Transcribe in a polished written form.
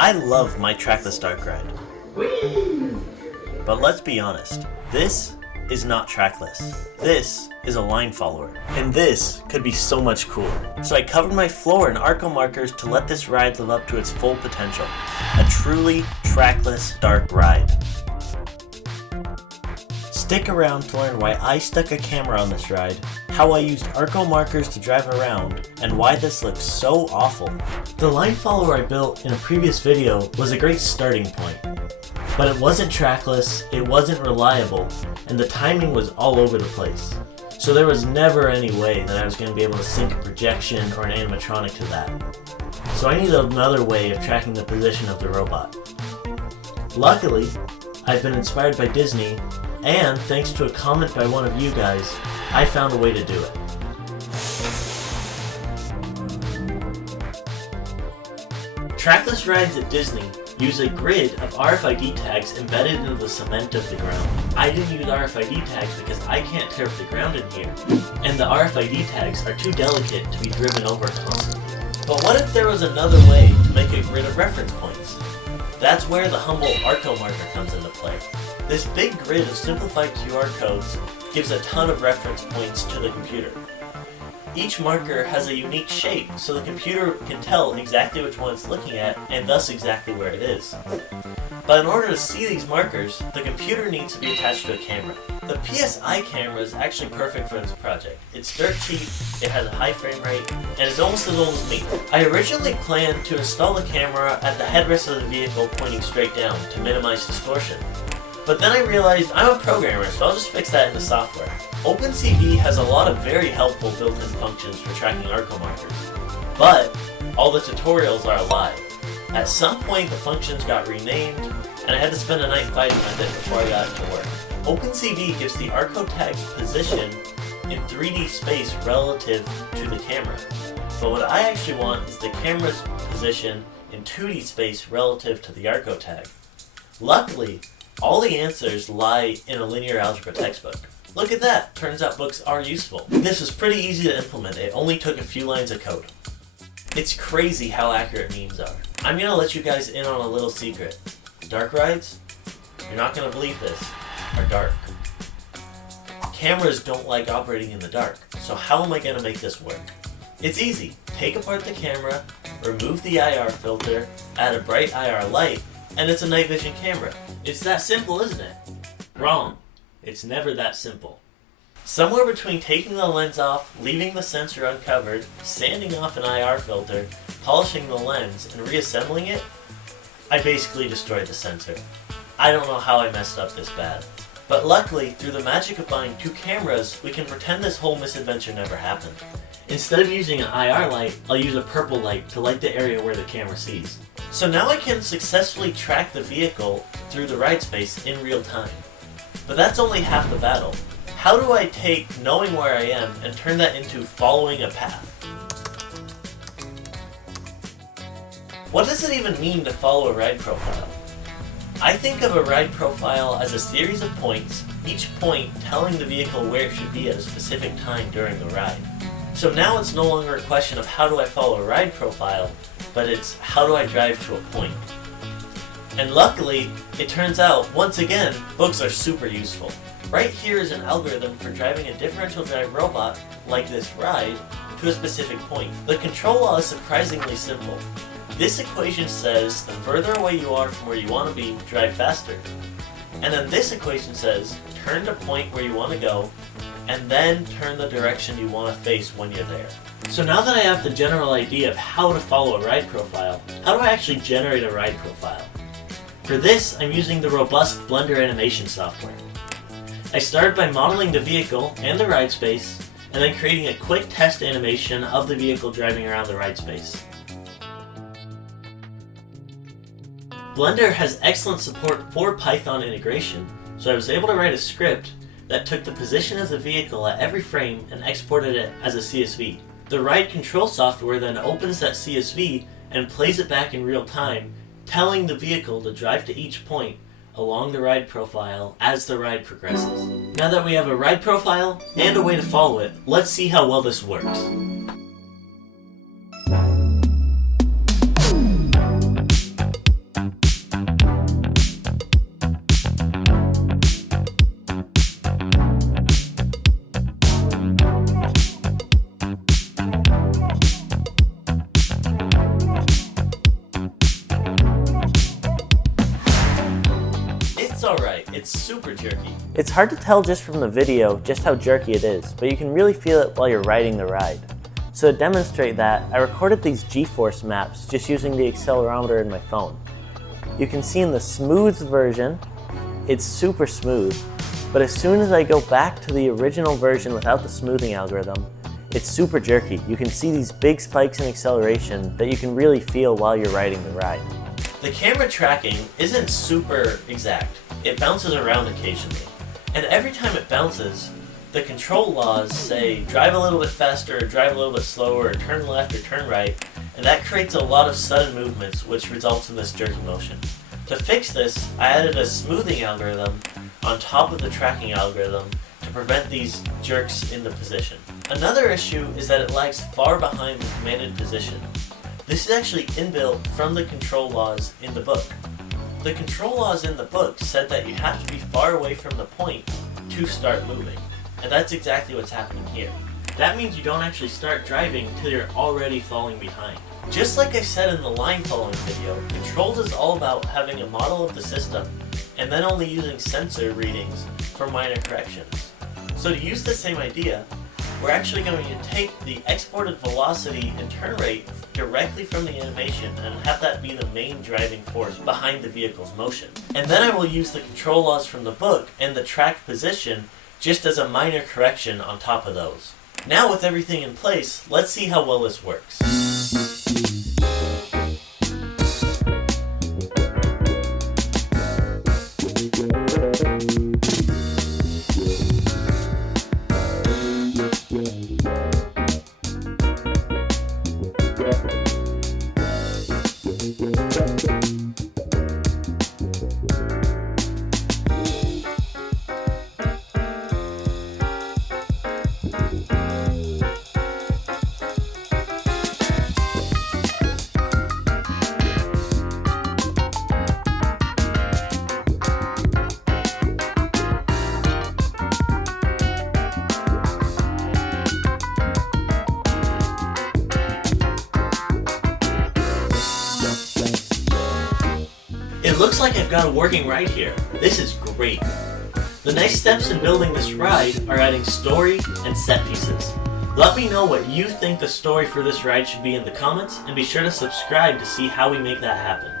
I love my Trackless dark ride. But let's be honest, this is not Trackless. This is a line follower, and this could be so much cooler. So I covered my floor in ArUco markers to let this ride live up to its full potential. A truly trackless dark ride. Stick around to learn why I stuck a camera on this ride, how I used ArUco markers to drive around, and why this looks so awful. The line follower I built in a previous video was a great starting point, but it wasn't trackless, it wasn't reliable, and the timing was all over the place. So there was never any way that I was going to be able to sync a projection or an animatronic to that. So I needed another way of tracking the position of the robot. Luckily, I've been inspired by Disney, and thanks to a comment by one of you guys, I found a way to do it. Trackless rides at Disney use a grid of RFID tags embedded into the cement of the ground. I didn't use RFID tags because I can't tear up the ground in here, and the RFID tags are too delicate to be driven over constantly. But what if there was another way to make a grid of reference points? That's where the humble ArUco marker comes into play. This big grid of simplified QR codes gives a ton of reference points to the computer. Each marker has a unique shape, so the computer can tell exactly which one it's looking at and thus exactly where it is. But in order to see these markers, the computer needs to be attached to a camera. The PSI camera is actually perfect for this project. It's dirt cheap, it has a high frame rate, and it's almost as old as me. I originally planned to install the camera at the headrest of the vehicle pointing straight down to minimize distortion. But then I realized I'm a programmer, so I'll just fix that in the software. OpenCV has a lot of very helpful built-in functions for tracking ArUco markers, but all the tutorials are a lie. At some point the functions got renamed, and I had to spend a night fighting with it before I got it to work. OpenCV gives the ArUco tag's position in 3D space relative to the camera, but what I actually want is the camera's position in 2D space relative to the ArUco tag. Luckily, all the answers lie in a linear algebra textbook. Look at that! Turns out books are useful. This was pretty easy to implement. It only took a few lines of code. It's crazy how accurate memes are. I'm gonna let you guys in on a little secret. Dark rides, you're not gonna believe this, are dark. Cameras don't like operating in the dark, so how am I gonna make this work? It's easy. Take apart the camera, remove the IR filter, add a bright IR light, and it's a night vision camera. It's that simple, isn't it? Wrong. It's never that simple. Somewhere between taking the lens off, leaving the sensor uncovered, sanding off an IR filter, polishing the lens, and reassembling it, I basically destroyed the sensor. I don't know how I messed up this bad. But luckily, through the magic of buying two cameras, we can pretend this whole misadventure never happened. Instead of using an IR light, I'll use a purple light to light the area where the camera sees. So now I can successfully track the vehicle through the ride space in real time. But that's only half the battle. How do I take knowing where I am and turn that into following a path? What does it even mean to follow a ride profile? I think of a ride profile as a series of points, each point telling the vehicle where it should be at a specific time during the ride. So now it's no longer a question of how do I follow a ride profile, but it's how do I drive to a point. And luckily, it turns out, once again, books are super useful. Right here is an algorithm for driving a differential drive robot, like this ride, to a specific point. The control law is surprisingly simple. This equation says the further away you are from where you want to be, drive faster. And then this equation says turn to point where you want to go, and then turn the direction you want to face when you're there. So now that I have the general idea of how to follow a ride profile, how do I actually generate a ride profile? For this, I'm using the robust Blender animation software. I started by modeling the vehicle and the ride space, and then creating a quick test animation of the vehicle driving around the ride space. Blender has excellent support for Python integration, so I was able to write a script that took the position of the vehicle at every frame and exported it as a CSV. The ride control software then opens that CSV and plays it back in real time, telling the vehicle to drive to each point along the ride profile as the ride progresses. Now that we have a ride profile and a way to follow it, let's see how well this works. right, it's super jerky. It's hard to tell just from the video just how jerky it is, but you can really feel it while you're riding the ride. So to demonstrate that, I recorded these G-force maps just using the accelerometer in my phone. You can see in the smooth version, it's super smooth, but as soon as I go back to the original version without the smoothing algorithm, it's super jerky. You can see these big spikes in acceleration that you can really feel while you're riding the ride. The camera tracking isn't super exact. It bounces around occasionally. And every time it bounces, the control laws say drive a little bit faster, or drive a little bit slower, or turn left or turn right, and that creates a lot of sudden movements which results in this jerky motion. To fix this, I added a smoothing algorithm on top of the tracking algorithm to prevent these jerks in the position. Another issue is that it lags far behind the commanded position. This is actually inbuilt from the control laws in the book. The control laws in the book said that you have to be far away from the point to start moving, and that's exactly what's happening here. That means you don't actually start driving until you're already falling behind. Just like I said in the line following video, controls is all about having a model of the system and then only using sensor readings for minor corrections. So to use the same idea, we're actually going to take the exported velocity and turn rate directly from the animation and have that be the main driving force behind the vehicle's motion. And then I will use the control laws from the book and the track position just as a minor correction on top of those. Now with everything in place, let's see how well this works. It looks like I've got a working ride here. This is great. The next steps in building this ride are adding story and set pieces. Let me know what you think the story for this ride should be in the comments, and be sure to subscribe to see how we make that happen.